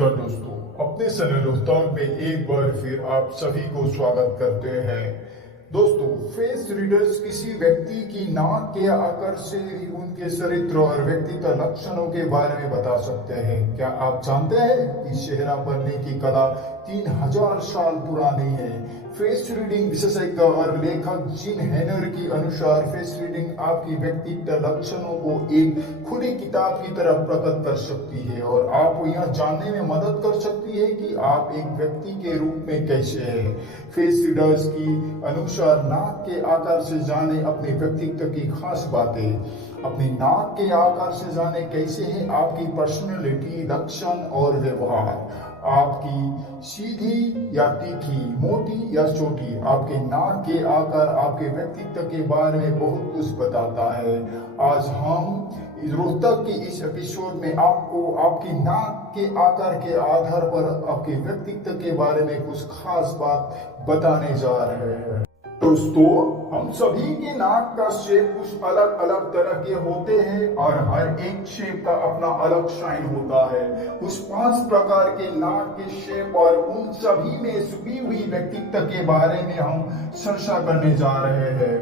नमस्कार दोस्तों, अपने चैनल रोहतांग में एक बार फिर आप सभी को स्वागत करते हैं। दोस्तों, फेस रीडर्स किसी व्यक्ति की नाक के आकार से ही उनके चरित्र और व्यक्तित्व लक्षणों के बारे में बता सकते हैं। क्या आप जानते हैं कि चेहरा पढ़ने की कला 3000 साल पुरानी है। फेस रीडिंग विशेषज्ञ और लेखक जिन हेनर के अनुसार फेस रीडिंग आपकी व्यक्तित्व लक्षणों को एक खुली किताब की तरह प्रकट कर सकती है और आपको यह जानने में मदद कर सकती है कि आप एक व्यक्ति के रूप में कैसे हैं। फेस रीडर्स की अनुसार नाक के आकार से जाने अपने व्यक्तित्व की खास बातें। अपनी नाक के आकार से जाने कैसे है आपकी पर्सनैलिटी, लक्षण और व्यवहार। आपकी सीधी या तीखी, मोटी या छोटी, आपके नाक के आकार आपके व्यक्तित्व के बारे में बहुत कुछ बताता है। आज हम रोहतक के इस एपिसोड में आपको आपकी नाक के आकार के आधार पर आपके व्यक्तित्व के बारे में कुछ खास बात बताने जा रहे हैं। दोस्तों, हम सभी के नाक का शेप कुछ अलग अलग तरह के होते हैं और हर एक शेप का अपना अलग शाइन होता है। कुछ 5 प्रकार के नाक के शेप और उन सभी में छुपी हुई व्यक्तित्व के बारे में हम चर्चा करने जा रहे हैं।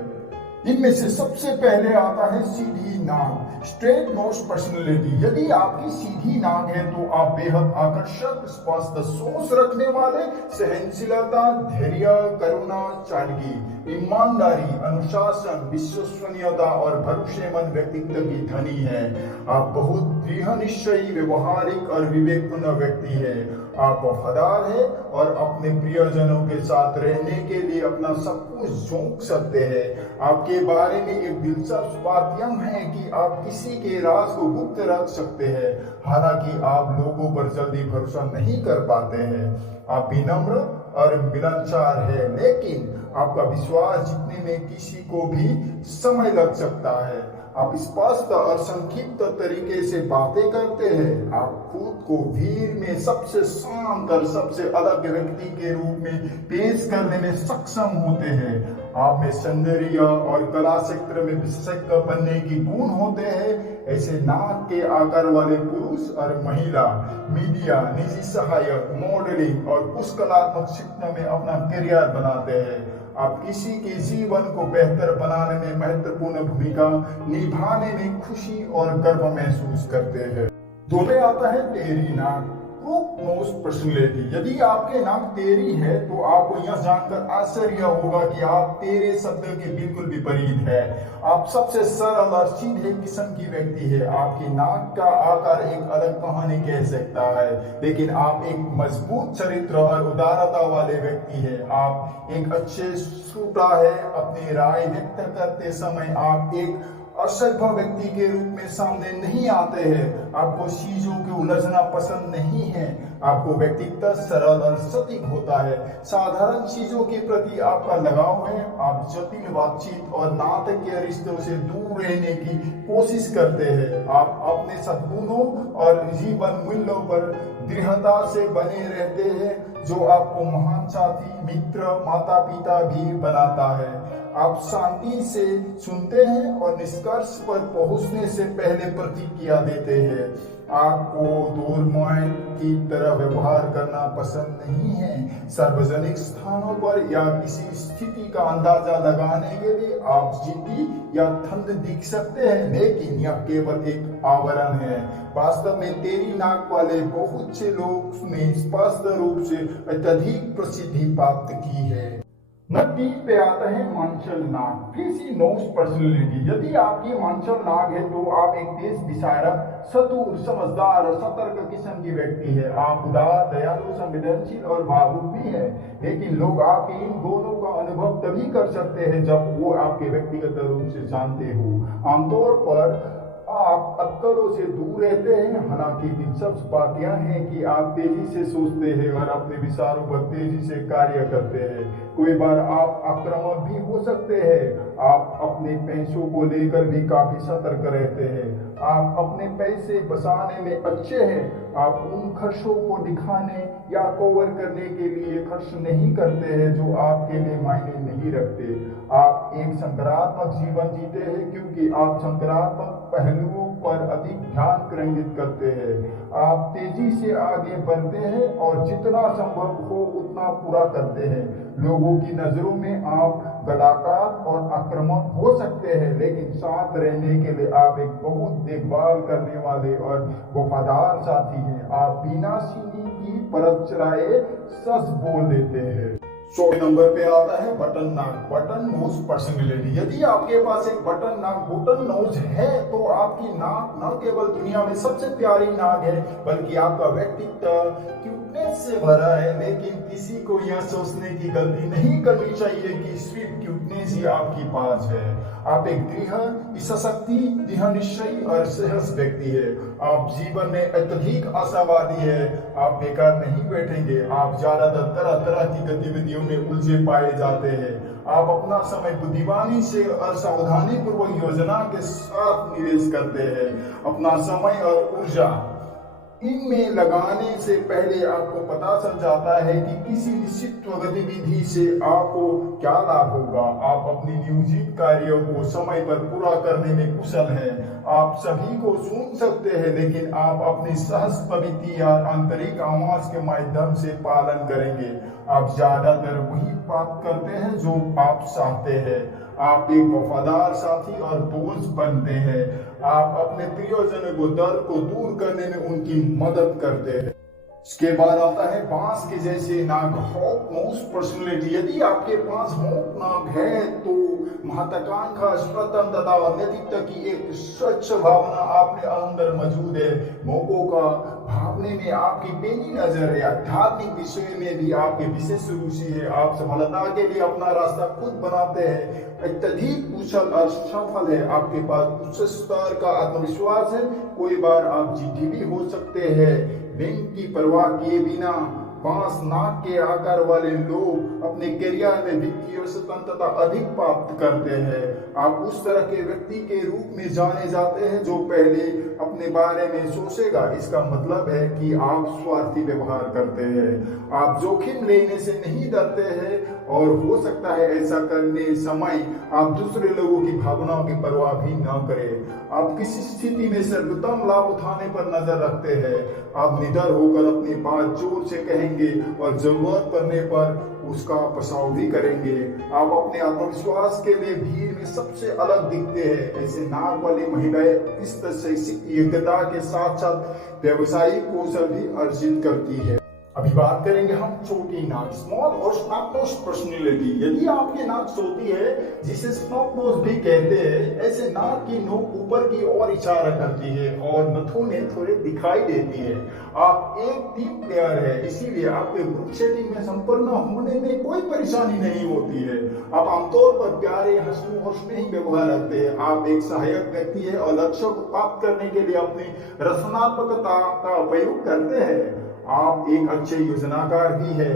इनमें से सबसे पहले आता है सीधी नाक, स्ट्रेट नोज पर्सनैलिटी। यदि आपकी सीधी नाक है तो आप बेहद आकर्षक, स्पष्ट सोच रखने वाले, सहनशीलता, धैर्य, करुणा, सादगी, ईमानदारी, अनुशासन, विश्वसनीयता और भरोसेमंद व्यक्तित्व की धनी है। आप बहुत दृढ़ निश्चयी, व्यवहारिक और विवेकपूर्ण व्यक्ति है। आप वफादार है और अपने प्रियजनों के साथ रहने के लिए अपना सब कुछ झोंक सकते हैं। आपके बारे में एक दिलचस्प बात यह है कि आप किसी के राज को गुप्त रख सकते हैं। हालांकि आप लोगों पर जल्दी भरोसा नहीं कर पाते हैं। आप विनम्र और मिलनसार है, लेकिन आपका विश्वास जीतने में किसी को भी समय लग सकता है। आप स्पष्ट और संक्षिप्त तरीके से बातें करते हैं। आप खुद को भीड़ में सबसे शांत और सबसे अलग व्यक्ति के रूप में पेश करने में सक्षम होते हैं। आप में सौंदर्य और कला क्षेत्र में विशेषज्ञ बनने की गुण होते हैं। ऐसे नाक के आकार वाले पुरुष और महिला मीडिया, निजी सहायक, मॉडलिंग और कुछ कलात्मक क्षेत्र में अपना करियर बनाते हैं। आप किसी के जीवन को बेहतर बनाने में महत्वपूर्ण भूमिका निभाने में खुशी और गर्व महसूस करते हैं। दूसरे आता है टेढ़ी नाक, क्रूक नोज पर्सनैलिटी। यदि आपके नाक टेढ़ी है तो आपको यह जानकर आश्चर्य होगा कि आप टेढ़े शब्द के बिल्कुल विपरीत है। आप सबसे सरल और सीधे किस्म की व्यक्ति है। आपकी नाक का आकार एक अलग कहानी कह सकता है, लेकिन आप एक मजबूत चरित्र और उदारता वाले व्यक्ति है। आप एक अच्छे श्रोता है। अपनी राय व्यक्त करते समय आप एक असभ्य व्यक्ति के रूप में सामने नहीं आते हैं। आपको चीजों को उलझना पसंद नहीं है। आपको व्यक्तित्व सरल और सटीक होता है। साधारण चीजों के प्रति आपका लगाव है। आप जटिल बातचीत और नाते के रिश्तों से दूर रहने की कोशिश करते हैं। आप अपने सद्गुणों और जीवन मूल्यों पर दृढ़ता से बने रहते हैं, जो आपको महान साथी, मित्र, माता पिता भी बनाता है। आप शांति से सुनते हैं और निष्कर्ष पर पहुंचने से पहले प्रतिक्रिया देते हैं। आपको दोरमाय की तरह व्यवहार करना पसंद नहीं है। सार्वजनिक स्थानों पर या किसी स्थिति का अंदाजा लगाने के लिए आप जिद्दी या ठंड दिख सकते हैं, लेकिन यह केवल एक आवरण है। वास्तव में टेढ़ी नाक वाले बहुत से लोग ने स्पष्ट रूप से अत्यधिक प्रसिद्धि प्राप्त की है। नंबर 3 पे आता है मांसल नाक, फिशी नोज पर्सनैलिटी। यदि आपकी मांसल नाक है तो आप एक तेज विचारक, चतुर, समझदार और सतर्क किस्म की व्यक्ति है। आप उदार, दयालु, संवेदनशील और भावुक भी है, लेकिन लोग आपके इन गुणों का अनुभव तभी कर सकते हैं जब वो आपके व्यक्तिगत रूप से जानते हो। आमतौर पर आप अक्करों से दूर रहते हैं। हालांकि दिलचस्प बात यह है कि आप तेजी से सोचते हैं और अपने विचारों पर तेजी से कार्य करते हैं। कोई बार आप आक्रामक भी हो सकते हैं। आप अपने पैसों को लेकर भी काफी सतर्क रहते हैं। आप अपने पैसे बचाने में अच्छे हैं। आप उन खर्चों को दिखाने या कवर करने के लिए खर्च नहीं करते हैं जो आपके लिए मायने नहीं रखते। आप एक सकारात्मक जीवन जीते हैं क्योंकि आप सकारात्मक पहलुओं पर अधिक ध्यान केंद्रित करते हैं। आप तेजी से आगे बढ़ते हैं और जितना संभव हो उतना पूरा करते हैं। लोगों की नजरों में आप गलाकार और आक्रामक हो सकते हैं, लेकिन साथ रहने के लिए आप एक बहुत देखभाल करने वाले और वफादार साथी हैं। आप बिना सीढ़ी की परत चढ़ाए सच बोल देते हैं। 100 नंबर पे आता है बटन नाक, बटन नोज पर्सनैलिटी। यदि आपके पास एक बटन नाक, बटन नोज है, तो आपकी नाक न केवल दुनिया में सबसे प्यारी नाक है, बल्कि आपका व्यक्तित्व क्यूटनेस से भरा है। लेकिन किसी को यह सोचने की गलती नहीं करनी चाहिए कि सिर्फ क्यूटनेस ही आपकी पास है। आप एक दृढ़, सशक्ति, दृढ़ निश्चयी और सहज व्यक्ति है। आप जीवन में अत्यधिक आशावादी है। आप बेकार नहीं बैठेंगे। आप ज्यादातर तरह तरह की गतिविधियों में उलझे पाए जाते हैं। आप अपना समय बुद्धिमानी से और सावधानी पूर्वक योजना के साथ निवेश करते हैं। अपना समय और ऊर्जा इनमें लगाने से पहले आपको पता चल जाता है कि किसी निश्चित गतिविधि से आपको क्या लाभ होगा। आप अपनी नियोजित कार्यों को समय पर पूरा करने में कुशल हैं। आप सभी को सुन सकते हैं, लेकिन आप अपनी सहज पवित्र या आंतरिक आवाज के माध्यम से पालन करेंगे। आप ज्यादातर वही बात करते हैं जो आप चाहते हैं। आप एक वफादार साथी और दोस्त बनते हैं। आप अपने प्रियजनों को दर्द को दूर करने में उनकी मदद करते हैं। इसके बाद आता है बांस के जैसे नाक, हॉक माउस पर्सनैलिटी। यदि आपके पास हॉक नाक है तो महत्वाकांक्षा, स्वतंत्रता और नेतृत्व की एक स्वच्छ भावना आपके अंदर मौजूद है। मौकों का भावने में आपकी पेनी नजर है। आध्यात्मिक विषय में भी आपकी विशेष रुचि है। आप सफलता के लिए अपना रास्ता खुद बनाते हैं। अत्यधिक कुशल और सफल है। आपके पास उच्च स्तर का आत्मविश्वास है। कोई बार आप जिद्दी भी हो सकते हैं। बैंक की परवाह किए बिना बांस नाक के आकार वाले लोग अपने करियर में वित्तीय स्वतंत्रता अधिक प्राप्त करते हैं। आप उस तरह के व्यक्ति के रूप में जाने जाते हैं जो पहले अपने बारे में सोचेगा। इसका मतलब है कि आप स्वार्थी व्यवहार करते हैं। आप जोखिम लेने से नहीं डरते हैं और हो सकता है ऐसा करने समय आप दूसरे लोगों की भावनाओं की परवाह भी न करें। आप किसी स्थिति में सर्वोत्तम लाभ उठाने पर नजर रखते हैं। आप निडर होकर अपनी बात जोर से कहेंगे और जरूरत पड़ने पर उसका बचाव भी करेंगे। आप अपने आत्मविश्वास के लिए भीड़ में सबसे अलग दिखते हैं। ऐसे नाक वाली महिलाएं इस शैक्षिक योग्यता के साथ साथ व्यवसायिक कौशल भी अर्जित करती है। अभी बात करेंगे हम छोटी नाक, स्मॉल और स्नॉट नोज पर्सनैलिटी। यदि आपकी नाक छोटी है, जिसे स्नॉट नोज भी कहते हैं, ऐसे नाक की नोक ऊपर की ओर इशारा करती है और नथुने थोड़े दिखाई देती है। आप एक टीम प्लेयर है, इसीलिए आपके ग्रुप सेटिंग में संपन्न होने में कोई परेशानी नहीं होती है। आप आमतौर पर प्यारे, हंसमुख ही व्यवहार रखते हैं। आप एक सहायक व्यक्ति है और लक्ष्य को प्राप्त करने के लिए अपनी रचनात्मकता का उपयोग करते हैं। आप एक अच्छे योजनाकार भी है।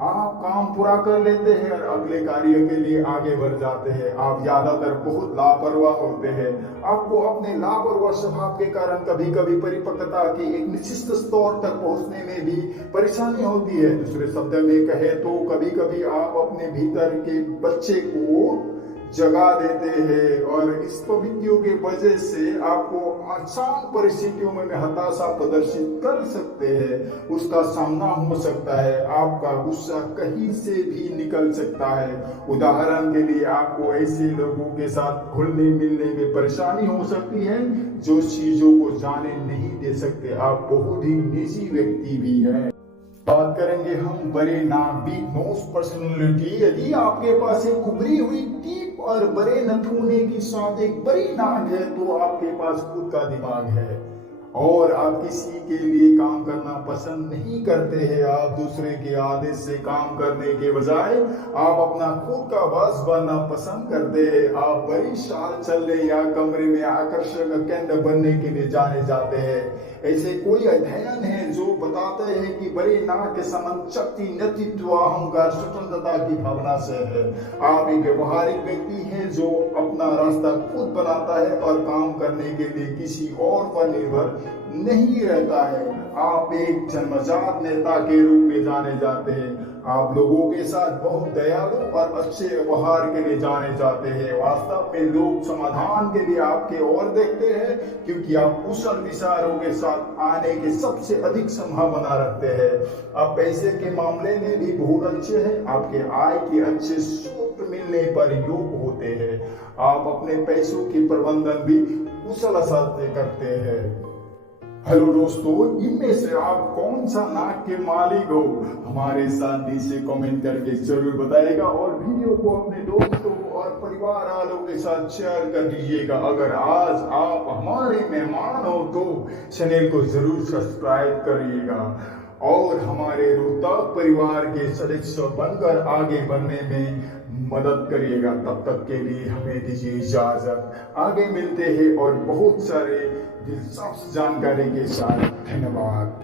आप काम पूरा कर लेते हैं और अगले कार्य के लिए आगे बढ़ जाते हैं। आप ज्यादातर बहुत लापरवाह होते हैं। आपको अपने लापरवाह स्वभाव के कारण कभी कभी परिपक्वता की एक निश्चित स्तर तक पहुंचने में भी परेशानी होती है। दूसरे शब्द में कहे तो कभी कभी आप अपने भीतर के बच्चे को जगा देते हैं और इस प्रवृत्तियों के वजह से आपको आसान परिस्थितियों में हताशा प्रदर्शित कर सकते हैं। उसका सामना हो सकता है। आपका गुस्सा कहीं से भी निकल सकता है। उदाहरण के लिए आपको ऐसे लोगों के साथ घुलने मिलने में परेशानी हो सकती है जो चीजों को जाने नहीं दे सकते। आप बहुत ही निजी व्यक्ति भी हैं। बात करेंगे हम बड़े नाक, बिग नोज पर्सनैलिटी। यदि आपके पास एक उभरी हुई टीप और बड़े नथुने के साथ एक बड़ी नाक है तो आपके पास खुद का दिमाग है और आप किसी के लिए काम करना पसंद नहीं करते हैं। आप दूसरे के आदेश से काम करने के बजाय आप अपना खुद का बॉस बनना पसंद करते हैं। आप बड़ी चाल चलने या कमरे में आकर्षक केंद्र बनने के लिए जाने जाते हैं। ऐसे कोई अध्ययन है जो बताते हैं कि बड़ी नाक के संबंध शक्ति, नेतृत्व, अहंकार, स्वतंत्रता की भावना से है। आप एक व्यवहारिक व्यक्ति हैं जो अपना रास्ता खुद बनाता है और काम करने के लिए किसी और पर निर्भर नहीं रहता है। आप एक जन्मजात नेता के रूप में जाने जाते हैं। आप लोगों के साथ बहुत दयालु और अच्छे व्यवहार के लिए जाने जाते हैं। वास्तव में लोग समाधान के लिए आपके ओर देखते हैं, क्योंकि आप कुशल विचारों के साथ आने की सबसे अधिक संभावना रखते हैं। आप पैसे के मामले में भी बहुत अच्छे हैं। आपके आय के अच्छे स्रोत मिलने पर योग्य होते हैं। आप अपने पैसों की प्रबंधन भी कुशल से करते हैं। हेलो दोस्तों, इनमें से आप कौन सा नाक के मालिक हो? हमारे साथ नीचे कमेंट करके जरूर बताइएगा और वीडियो को अपने दोस्तों और परिवार वालों के साथ शेयर कर दीजिएगा। अगर आज आप हमारे मेहमान हो तो चैनल को जरूर सब्सक्राइब करिएगा और हमारे रोहतक परिवार के सदस्य बनकर आगे बढ़ने में मदद करिएगा। तब तक के लिए हमें दीजिए इजाजत। आगे मिलते हैं और बहुत सारे दिलचस्प जानकारी के साथ। धन्यवाद।